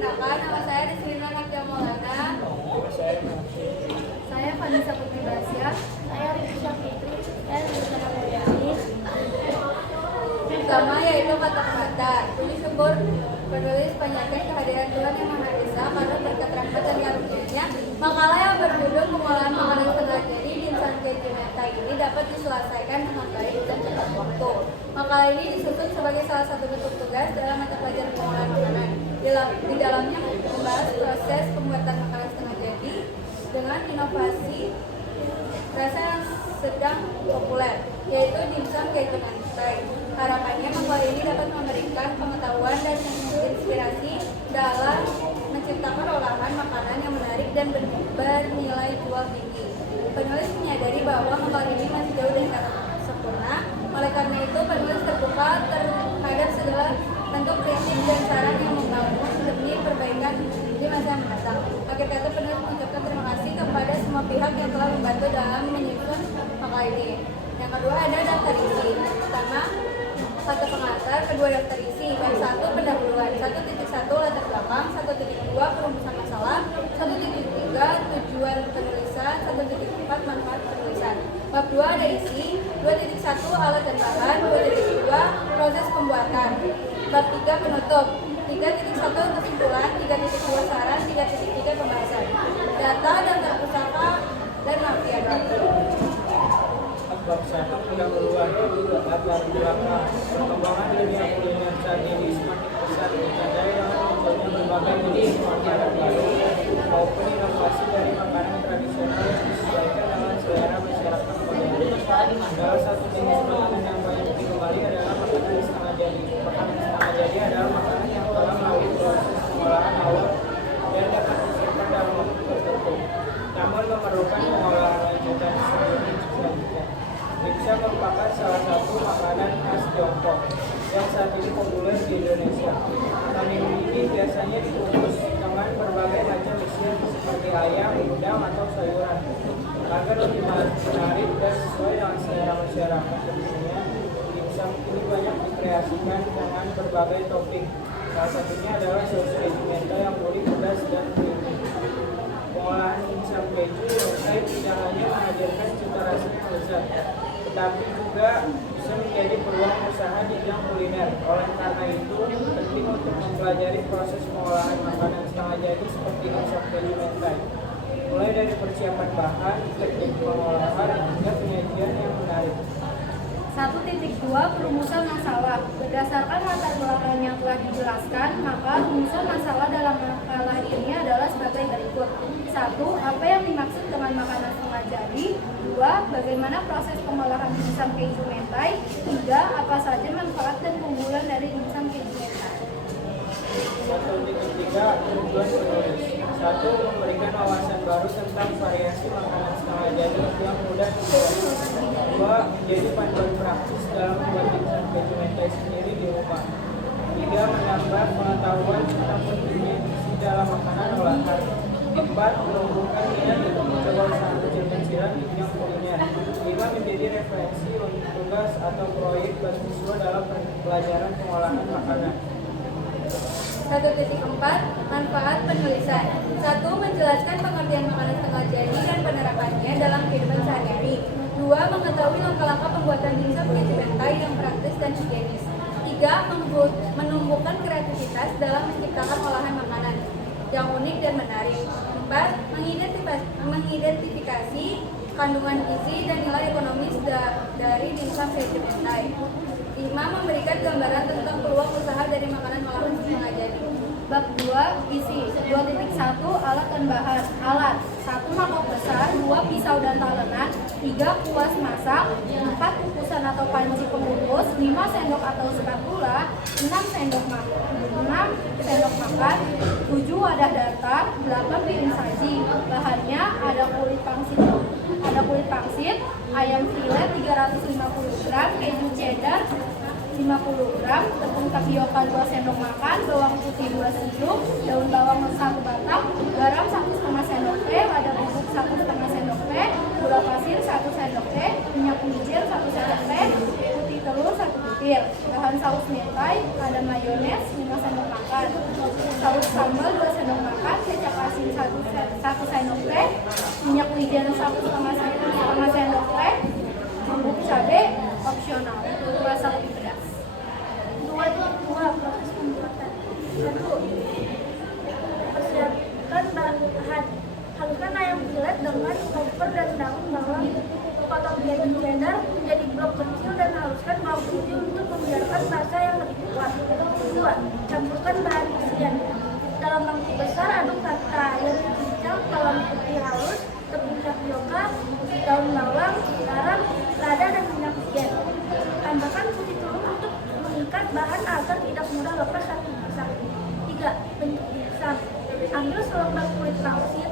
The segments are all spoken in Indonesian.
Perkenalkan, nama saya Rizlina Nakia Maulana. Saya Vanessa Putri Basya. Saya Rizky Fitri. Saya Rizky Mulyani. Pertama yaitu kata pemata. Puji syukur penulis panjatkan kehadiran Tuhan Yang Maha Esa karena berkat rahmat dan karunia-Nya, makalah yang berjudul pengolahan makanan setengah jadi dimsum keju mentai ini dapat diselesaikan dengan baik dan tepat waktu. Makalah ini disusun sebagai salah satu bentuk tugas dalam mata pelajaran pengolahan makanan. Di dalamnya membahas proses pembuatan makanan setengah jadi dengan inovasi rasa yang sedang populer, yaitu dimsum keju mentai. Harapannya makalah ini dapat memberikan pengetahuan dan inspirasi dalam menciptakan olahan makanan yang menarik dan bernilai jual tinggi. Penulis menyadari bahwa makalah ini masih jauh dari kata sempurna, oleh karena itu penulis terbuka terhadap segala bentuk kritik dan saran yang membangun demi perbaikan di masa yang mendatang. Akhir kata penulis mengucapkan terima kasih kepada semua pihak yang telah membantu dalam menyusun makalah ini. Yang kedua ada daftar isi. Pertama, satu pengantar, kedua daftar isi. Bab 1 pendahuluan, 1.1 latar belakang, 1.2 perumusan masalah, 1.3 tujuan penulisan, 1.4 manfaat penulisan. Bab 2 ada isi, 2.1 alat dan bahan, 2.2 proses pembuatan. Bab 3 penutup, 3.1 kesimpulan, 3.2 saran, 3.3 pembahasan. Data, daftar pusaka, dan mafia. Bab 1 pendahuluan, latar belakang. Perkembangan dunia kuliner saat ini semakin pesat, ditandai dengan munculnya berbagai jenis makanan baru maupun inovasi dari makanan tradisional yang disesuaikan dengan selera masyarakat modern. Salah satu jenis makanan yang banyak digemari adalah makanan setengah jadi. Makanan setengah jadi adalah makanan yang telah melalui proses pengolahan awal dan dapat disimpan dalam waktu tertentu, namun memerlukan pengolahan lanjutan selanjutnya. Dimsum merupakan salah satu makanan khas Tiongkok yang saat ini populer di Indonesia. Makanan ini biasanya dibungkus dengan berbagai macam isian seperti ayam, udang, atau sayuran. Agar lebih menarik dan sesuai dengan selera masyarakat tentunya, dimsum ini banyak dikreasikan dengan berbagai topping. Salah satunya adalah saus keju mentai yang gurih, pedas, dan creamy. Pengolahan dimsum keju mentai tidak hanya menghadirkan cita rasa yang lezat, tetapi juga bisa menjadi peluang usaha di bidang kuliner. Oleh karena itu, penting untuk mempelajari proses pengolahan makanan setengah jadi seperti dimsum keju mentai, mulai dari persiapan bahan, teknik pengolahan, hingga penyajian yang menarik. 1.2 perumusan masalah. Berdasarkan latar belakang yang telah dijelaskan, maka rumusan masalah dalam makalah ini adalah sebagai berikut. 1. Apa yang dimaksud dengan makanan setengah jadi? 2. Bagaimana proses pengolahan dimsum keju mentai? 3. Apa saja manfaat dan keunggulan dari dimsum keju mentai? 1.3 tujuan penulis. 1. Memberikan wawasan baru tentang variasi makanan setengah jadi yang mudah dibuat. 2. Menjadi panduan praktis dalam membuat dimsum keju mentai sendiri di rumah. 3. Menambah pengetahuan tentang pentingnya gizi dalam makanan olahan. 4. Menumbuhkan minat untuk mencoba usaha kecil-kecilan di bidang kuliner. 5. Menjadi referensi untuk tugas atau proyek beasiswa dalam pelajaran pengolahan makanan. 1.4 Manfaat penulisan. 1. Menjelaskan pengertian makanan setengah jadi dan penerapannya dalam kehidupan sehari-hari. 2. Mengetahui langkah-langkah pembuatan dimsum keju mentai yang praktis dan higienis. 3. Menumbuhkan kreativitas dalam menciptakan olahan makanan yang unik dan menarik. 4. Mengidentifikasi kandungan gizi dan nilai ekonomis dari dimsum keju mentai. 5. Memberikan gambaran tentang peluang usaha dari makanan olahan setengah jadi. Bab 2 isi. 2.1 alat dan bahan. Alat 1 mangkok besar, 2 pisau dan talenan, 3 kuas masak, 4 kukusan atau panci pembungkus, 5 sendok atau spatula, 6 sendok makan, 7 wadah datar, 8 piring saji. Bahannya ada kulit pangsit, ayam filet 350 gram, keju cheddar 50 gram, tepung tapioka 2 sendok makan, bawang putih 2 siung, daun bawang 1 batang, garam 1,5 sendok teh, lada bubuk 1,5 sendok teh, gula pasir 1 sendok teh, minyak wijen 1 sendok teh, putih telur 1 butir. Bahan saus mentai ada mayones 5 sendok makan. saus sambal 2 sendok makan, kecap asin 1 sendok teh, minyak wijen 1,5 sendok teh, bubuk cabai opsional, rasa lebih pedas. 2. Proses pembuatan. 1. Persiapkan bahan. Haluskan ayam filet dengan koper dan daun bawang. Potong jadi cheddar menjadi blok kecil dan haluskan bawang putih untuk membiarkan rasa yang lebih kuat. 2. Campurkan bahan isian. Dalam mangkuk besar aduk rata air cincang, bawang putih halus, tepung tapioka, daun bawang, garam, lada dan minyak wijen. Tambahkan putih telur untuk mengikat bahan agar tidak mudah lepas saat dimasak. 3. Bentuk dimsum. Ambil selembar kulit pangsit,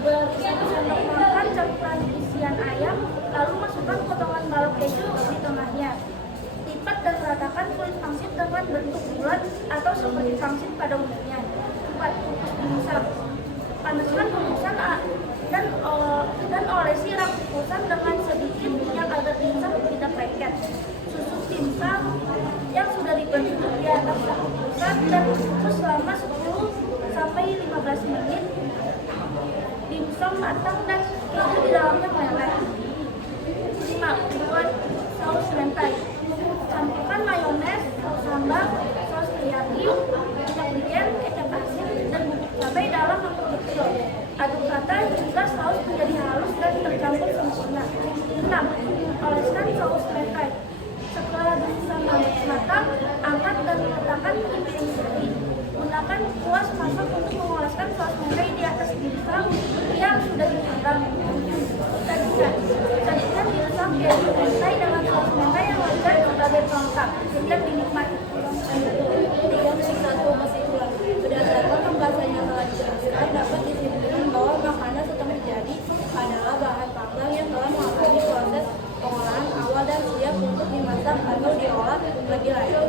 beri 1 sendok makan campuran isian ayam, lalu masukkan potongan balok keju di tengahnya. Lipat dan ratakan kulit pangsit dengan bentuk bulat atau seperti pangsit pada umumnya. 4. Kukus dimsum. Panaskan kukusan dan olesi rak kukusan dengan sedikit minyak agar dimsum tidak lengket. Susuk dimsum yang sudah dibentuk di atas rak kukusan dan kukus selama 10-15 menit. Dimsum matang dan keju di dalamnya meleleh. 5. Buat saus mentai. Campurkan mayones, saus sambal, saus teriyaki, minyak wijen, kecap asin, dan bubuk cabai dalam mangkuk kecil. Aduk rata hingga saus menjadi halus dan tercampur sempurna. 6. Oleskan saus mentai. Setelah dimsum matang, angkat dan letakkan di piring sendiri. Gunakan kuas masak untuk mengoleskan saus mentai di atas dimsum yang sudah dipanggang. Sajikan dimsum keju mentai dengan saus mentai yang lezat sebagai pelengkap. Siap dinikmati. 3.1 kesimpulan. Berdasarkan pembahasan yang telah dijelaskan, dapat disimpulkan bahwa makanan setelah jadi adalah bahan panggang yang telah mengalami proses pengolahan awal dan siap untuk dimasak atau diolah lebih lanjut.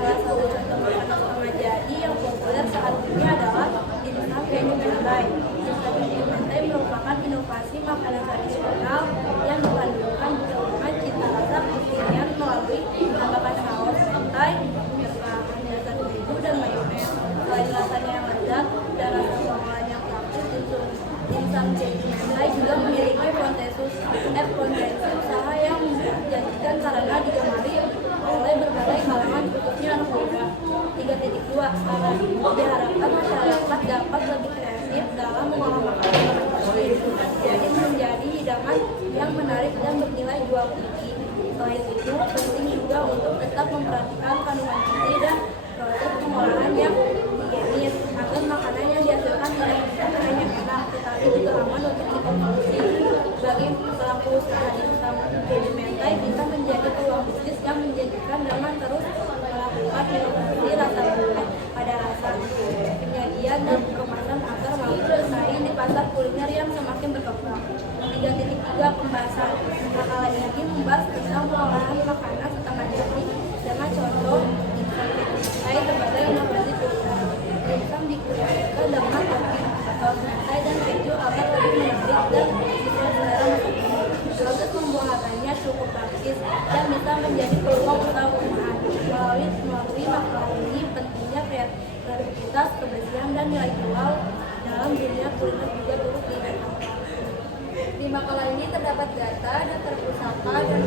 Salah satu contoh makanan setengah jadi yang populer saat ini adalah dimsum keju mentai. Dimsum keju mentai merupakan inovasi makanan tradisional yang mengandungkan dengan cita rasa kekinian melalui tambahan saus mentai, bahan dasar keju dan mayones. Selain rasanya yang lezat dan rasa pengolahan yang praktis, dimsum keju mentai juga memiliki potensi usaha yang menjanjikan karena digemari oleh berbagai kalangan khususnya anak muda. 3.2 Saran. Diharapkan masyarakat dapat lebih kreatif dalam mengolah makanan tersebut, jadi menjadi hidangan yang menarik dan bernilai jual tinggi. Selain itu, penting juga untuk tetap memperhatikan kandungan gizi dan proses pengolahan yang higienis agar makanan yang dihasilkan tidak hanya enak, tetapi juga aman untuk dikonsumsi. Bagi pelaku usaha dimsum keju mentai bisa menjadi peluang bisnis yang menjanjikan dengan terus melakukan inovasi rasa berbeda pada rasa, penyajian dan kemasan agar mampu bersaing di pasar kuliner yang semakin berkembang. 3.3 Pembahasan. Makalah ini membahas tentang pengolahan makanan setengah jadi dengan contoh dimsum keju mentai sebagai inovasi kuliner. Dimsum dikurangi dengan topping saus mentai dan keju agar lebih menarik dan sesuai selera masyarakat. Proses pembuatannya cukup praktis dan bisa menjadi peluang usaha rumahan. Melalui makalah ini, pentingnya kreativitas, kebersihan, dan nilai jual dalam dunia kuliner juga turut ditekankan. Di makalah ini terdapat data dan terpusaka dan